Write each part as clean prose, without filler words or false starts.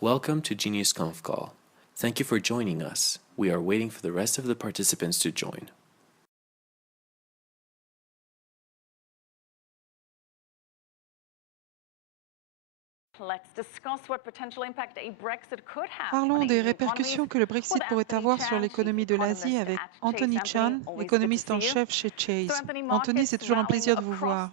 Welcome to Genius Conf Call. Thank you for joining us. We are waiting for the rest of the participants to join. Parlons des répercussions que le Brexit pourrait avoir sur l'économie de l'Asie avec Anthony Chan, économiste en chef chez Chase. Anthony, c'est toujours un plaisir de vous voir.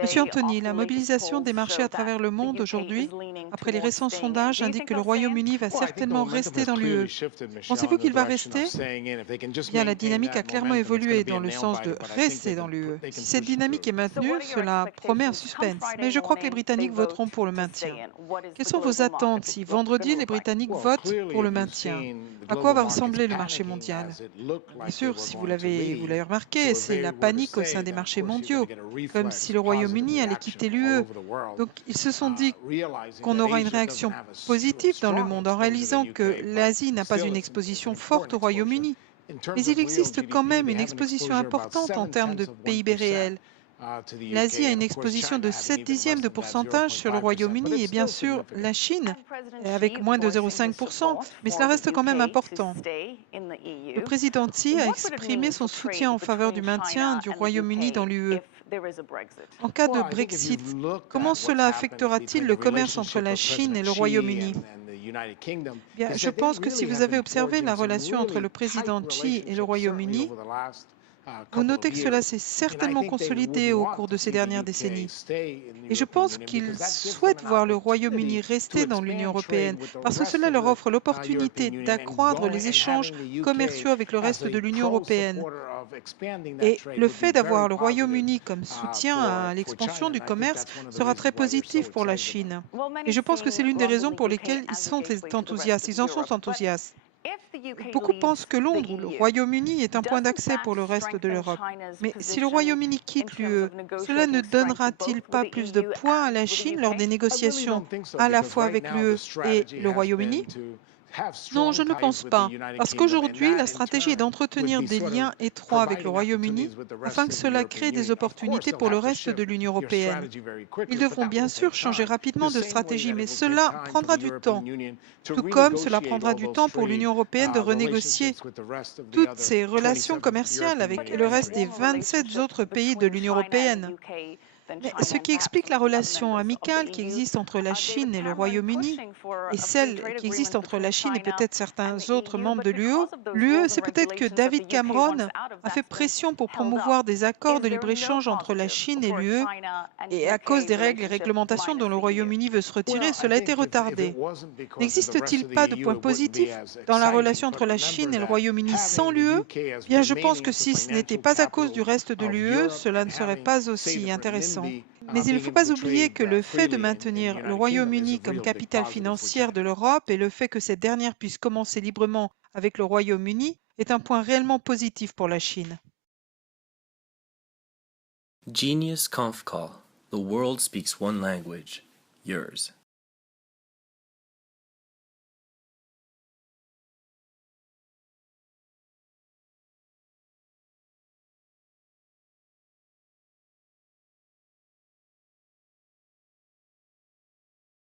Monsieur Anthony, la mobilisation des marchés à travers le monde aujourd'hui, après les récents sondages, indique que le Royaume-Uni va certainement rester dans l'UE. Pensez-vous qu'il va rester? Bien, la dynamique a clairement évolué dans le sens de rester dans l'UE. Si cette dynamique est maintenue, cela promet un suspense, mais je crois que les Britanniques voteront pour le maintien. Quelles sont vos attentes si vendredi les Britanniques votent pour le maintien? À quoi va ressembler le marché mondial? Bien sûr, si vous l'avez remarqué, c'est la panique au sein des marchés mondiaux, comme si le Royaume-Uni allait quitter l'UE. Donc, ils se sont dit qu'on aura une réaction positive dans le monde en réalisant que l'Asie n'a pas une exposition forte au Royaume-Uni. Mais il existe quand même une exposition importante en termes de PIB réel. L'Asie a une exposition de 7 dixièmes de pourcentage sur le Royaume-Uni et bien sûr la Chine avec moins de 0,5%, mais cela reste quand même important. Le président Xi a exprimé son soutien en faveur du maintien du Royaume-Uni dans l'UE. En cas de Brexit, comment cela affectera-t-il le commerce entre la Chine et le Royaume-Uni? Bien, je pense que si vous avez observé la relation entre le président Xi et le Royaume-Uni, vous notez que cela s'est certainement consolidé au cours de ces dernières décennies. Et je pense qu'ils souhaitent voir le Royaume-Uni rester dans l'Union européenne parce que cela leur offre l'opportunité d'accroître les échanges commerciaux avec le reste de l'Union européenne. Et le fait d'avoir le Royaume-Uni comme soutien à l'expansion du commerce sera très positif pour la Chine. Et je pense que c'est l'une des raisons pour lesquelles ils sont enthousiastes. Ils en sont enthousiastes. Beaucoup pensent que Londres ou le Royaume-Uni est un point d'accès pour le reste de l'Europe. Mais si le Royaume-Uni quitte l'UE, cela ne donnera-t-il pas plus de poids à la Chine lors des négociations à la fois avec l'UE et le Royaume-Uni? Non, je ne pense pas, parce qu'aujourd'hui, la stratégie est d'entretenir des liens étroits avec le Royaume-Uni afin que cela crée des opportunités pour le reste de l'Union européenne. Ils devront bien sûr changer rapidement de stratégie, mais cela prendra du temps, tout comme cela prendra du temps pour l'Union européenne de renégocier toutes ses relations commerciales avec le reste des 27 autres pays de l'Union européenne. Mais ce qui explique la relation amicale qui existe entre la Chine et le Royaume-Uni, et celle qui existe entre la Chine et peut-être certains autres membres de l'UE, c'est peut-être que David Cameron a fait pression pour promouvoir des accords de libre-échange entre la Chine et l'UE, et à cause des règles et réglementations dont le Royaume-Uni veut se retirer, cela a été retardé. N'existe-t-il pas de points positifs dans la relation entre la Chine et le Royaume-Uni sans l'UE? Bien, je pense que si ce n'était pas à cause du reste de l'UE, cela ne serait pas aussi intéressant. Mais il ne faut pas oublier que le fait de maintenir le Royaume-Uni comme capitale financière de l'Europe et le fait que cette dernière puisse commercer librement avec le Royaume-Uni est un point réellement positif pour la Chine. Genius Conf Call. The world speaks one language, yours.